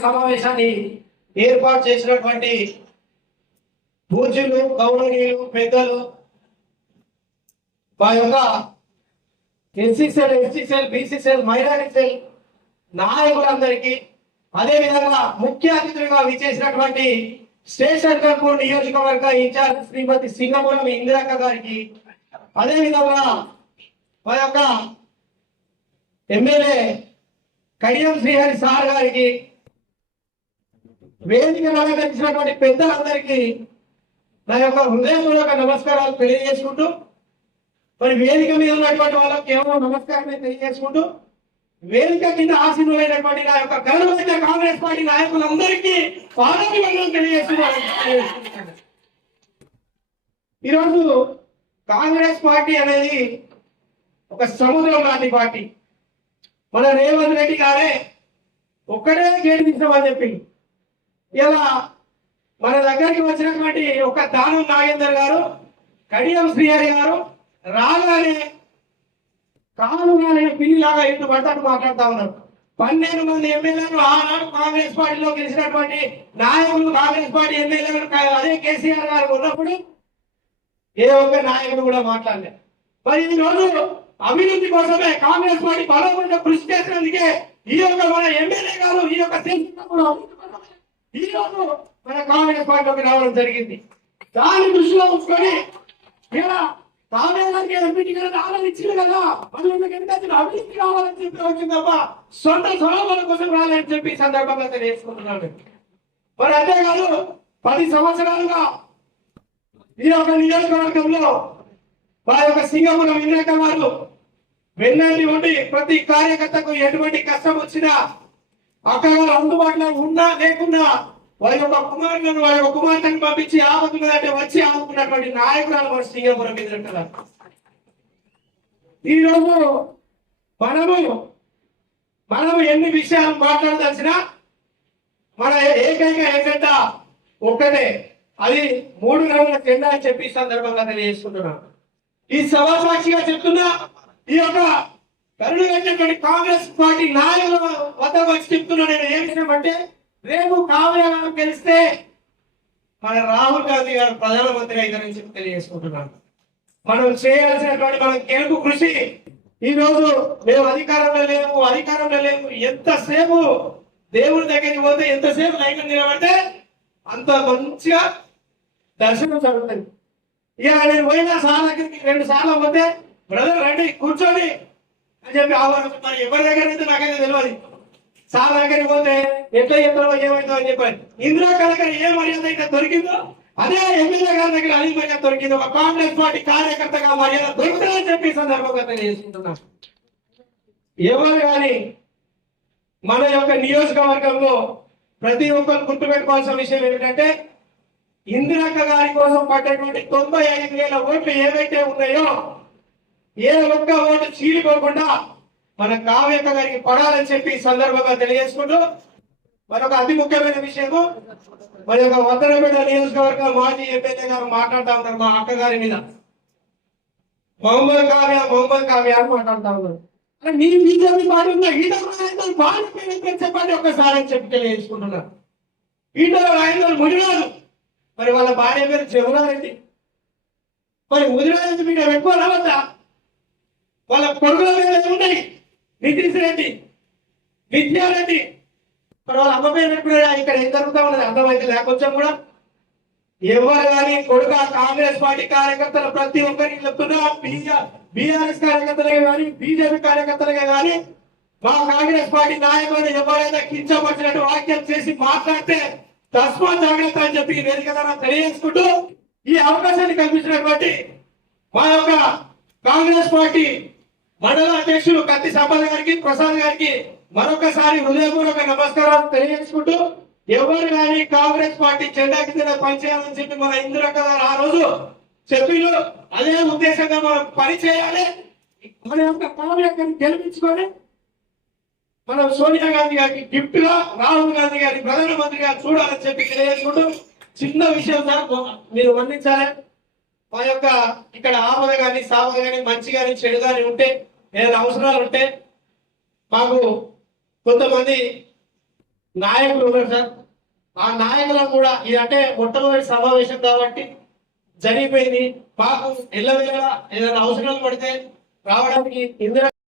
సమావేశాన్ని ఏర్పాటు చేసినటువంటి పూజ్యులు గౌరవనీయులు పెద్దలు మా యొక్క SC cell SC cell BC cell minority cell నాయకులందరికీ అదేవిధంగా ముఖ్య అతిథులుగా విచ్చేసినటువంటి స్టేషన్ కర్పూర్ నియోజకవర్గ ఇన్ఛార్జ్ శ్రీమతి సింగపురం ఇందిరక్క గారికి అదేవిధంగా మా యొక్క ఎమ్మెల్యే కడియం శ్రీహరి సార్ గారికి వేదిక అలంకరించినటువంటి పెద్దలందరికీ నా యొక్క హృదయపూర్వక నమస్కారాలు తెలియజేసుకుంటూ మరి వేదిక మీద ఉన్నటువంటి వాళ్ళకి కేవలం నమస్కారమే తెలియజేసుకుంటూ వేదిక కింద ఆశీనులైనటువంటి నా యొక్క గౌరవమైన కాంగ్రెస్ పార్టీ నాయకులందరికీ పాదాభివందనం తెలియజేస్తున్నారు ఈరోజు కాంగ్రెస్ పార్టీ అనేది ఒక సముద్రం లాంటి పార్టీ. మన రేవంత్ రెడ్డి గారే ఒక్కడే గెలిపించామని చెప్పి ఇలా మన దగ్గరికి వచ్చినటువంటి ఒక దానం నాగేందర్ గారు కడియం శ్రీహరి గారు రాగానే కానుగానే పిల్లిలాగా ఇటు పడతాడు మాట్లాడుతా ఉన్నారు. పన్నెండు మంది ఎమ్మెల్యేలు ఆనాడు కాంగ్రెస్ పార్టీలో గెలిచినటువంటి నాయకులు కాంగ్రెస్ పార్టీ ఎమ్మెల్యేలు అదే కేసీఆర్ గారు ఉన్నప్పుడు ఏ ఒక్క నాయకుడు కూడా మాట్లాడలేదు మరి ఈ రోజు అభివృద్ధి కోసమే కాంగ్రెస్ పార్టీ బలమైన కృషి చేసినందుకే ఈ యొక్క మన ఎమ్మెల్యే గారు ఈ యొక్క ఈ రోజు మన కాంగ్రెస్ పార్టీలోకి రావడం జరిగింది. దాన్ని దృష్టిలో ఉంచుకొని ఇలా కాంగ్రెస్ ఎంపీటీ గారు ఆలోచించింది కదా మరి వీళ్ళకి ఎందుకంటే అభివృద్ధి కావాలని చెప్పి వచ్చింది తప్ప సొంత స్వలాభాల కోసం రాలని చెప్పి సందర్భంగా తెలియజేసుకుంటున్నాను. మరి అంతేకాదు పది సంవత్సరాలుగా ఈ యొక్క నియోజకవర్గంలో వారి యొక్క సింగపురం వినాయక వారు వెన్నంటి ఉండి ప్రతి కార్యకర్తకు ఎటువంటి కష్టం వచ్చినా అక్కడ అందుబాటులో ఉన్నా లేకున్నా వారి యొక్క కుమారులను వారి యొక్క కుమార్తెను పంపించి ఆపదులంటే వచ్చి ఆపుకున్నటువంటి నాయకురాలు వారి సింగపురం మీద కదా ఈరోజు మనము మనము ఎన్ని విషయాలు మాట్లాడదలిసినా మన ఏకైక ఎజెండా ఒక్కటే. అది మూడు రంగుల జెండా అని చెప్పి సందర్భంగా తెలియజేసుకుంటున్నాను. ఈ సభా సాక్షిగా చెప్తున్నా ఈ యొక్క కరుణటువంటి కాంగ్రెస్ పార్టీ నాయకుల వద్ద వచ్చి చెప్తున్నా నేను ఏ విషయం అంటే రేపు కావ్య తెలిస్తే గెలిస్తే మన రాహుల్ గాంధీ గారు ప్రధానమంత్రి అవుతారని చెప్పి తెలియజేసుకుంటున్నాను. మనం చేయాల్సినటువంటి మన గెలుపు కృషి. ఈ రోజు మేము అధికారంలో లేము అధికారంలో లేము. ఎంతసేపు దేవుడి దగ్గరికి పోతే ఎంతసేపు లైన్ నిలబడితే అంత మంచిగా దర్శనం జరుగుతుంది. ఇక నేను పోయిన సార్ దగ్గరికి రెండు సార్లు పోతే బ్రదర్ రండి కూర్చోండి. అని చెప్పి ఆహ్వానిస్తున్నారు ఎవరి దగ్గర అయితే నాకైతే తెలియదు సార్ దగ్గరికి పోతే ఎట్లా చెప్తారో ఏమైందో అని చెప్పారు ఇందిరా కనుక ఏ మర్యాద అయితే దొరికిందో అదే ఎమ్మెల్యే గారి దగ్గర అది మర్యాద దొరికింది. ఒక కాంగ్రెస్ పార్టీ కార్యకర్తగా మర్యాద దొరుకుతుందని చెప్పి సందర్భంగా ఎవరు కానీ మన యొక్క నియోజకవర్గంలో ప్రతి ఒక్కరు గుర్తుపెట్టుకోవాల్సిన విషయం ఏమిటంటే ఇందిరక్క గారి కోసం పడ్డటువంటి తొంభై ఐదు వేల ఓట్లు ఏవైతే ఉన్నాయో ఏ ఒక్క ఓటు చీలిపోకుండా మన కావ్యక గారికి పడాలని చెప్పి సందర్భంగా తెలియజేసుకుంటూ మరొక అతి ముఖ్యమైన విషయము మరి యొక్క వద్దనపేట నియోజకవర్గ మాజీ ఎమ్మెల్యే గారు మాట్లాడుతూ ఉన్నారు మా అక్క గారి మీద. మొహమ్మద్ కావ్య మొహమ్మద్ కావ్య అని మాట్లాడుతూ ఉన్నారు. అరే నీ బీజేపీ పార్టీ ఉందా? ఈటల బాగా చెప్పండి ఒక్కసారి అని చెప్పి తెలియజేసుకుంటున్నారు ఈటల రాజేందర్ ముడిరాదు మరి వాళ్ళ భార్య పేరు జమునారెడ్డి. మరి ముదిరాజు మీద ఎక్కువ రావద్దా వాళ్ళ కొడుకుల మీద ఉన్నాయి నితీష్ రెడ్డి విద్యారెడ్డి మరి వాళ్ళ అమ్మ పేరు పెట్టుకున్నాడా ఇక్కడ ఏం జరుగుతా ఉన్నది? అర్థమైతే లేకొచ్చాం కూడా. ఎవరు కానీ కొడుక కాంగ్రెస్ పార్టీ కార్యకర్తలు ప్రతి ఒక్కరికి చెప్తున్నా బీఆర్ఎస్ కార్యకర్తలే కానీ బీజేపీ కార్యకర్తలకే కానీ మా కాంగ్రెస్ పార్టీ నాయకులు ఎవరైనా కించపరిచినట్టు వాక్యం చేసి మాట్లాడితే తస్మా జాగ్రత్త అని చెప్పి ఈ వేదిక తెలియజేసుకుంటూ ఈ అవకాశాన్ని కల్పించినటువంటి మా యొక్క కాంగ్రెస్ పార్టీ మండల అధ్యక్షులు కత్తి సంపద గారికి ప్రసాద్ గారికి మరొకసారి హృదయపూర్వక నమస్కారం తెలియజేసుకుంటూ ఎవరు కానీ కాంగ్రెస్ పార్టీ జెండా కింద పనిచేయాలని చెప్పి మన ఇందిరక్క గారు ఆ రోజు చెప్పిలు అదే ఉద్దేశంగా మనం పని చేయాలి. మన యొక్క కావ్యాన్ని గెలిపించుకొని మనం సోనియా గాంధీ గారికి గిఫ్ట్గా రాహుల్ గాంధీ గారి ప్రధానమంత్రి గారు చూడాలని చెప్పి తెలియజేసుకుంటూ చిన్న విషయం సార్ మీరు వర్ణించాలి. మా యొక్క ఇక్కడ ఆపద కానీ సాపద కానీ మంచి కానీ చెడు కానీ ఉంటే ఏదైనా అవసరాలు ఉంటే మాకు కొంతమంది నాయకులు ఉన్నారు సార్. ఆ నాయకులను కూడా ఇది అంటే మొట్టమొదటి సమావేశం కాబట్టి జరిగిపోయింది. పాపం ఇళ్ళ ఏదైనా అవసరాలు పడితే రావడానికి ఇందిరా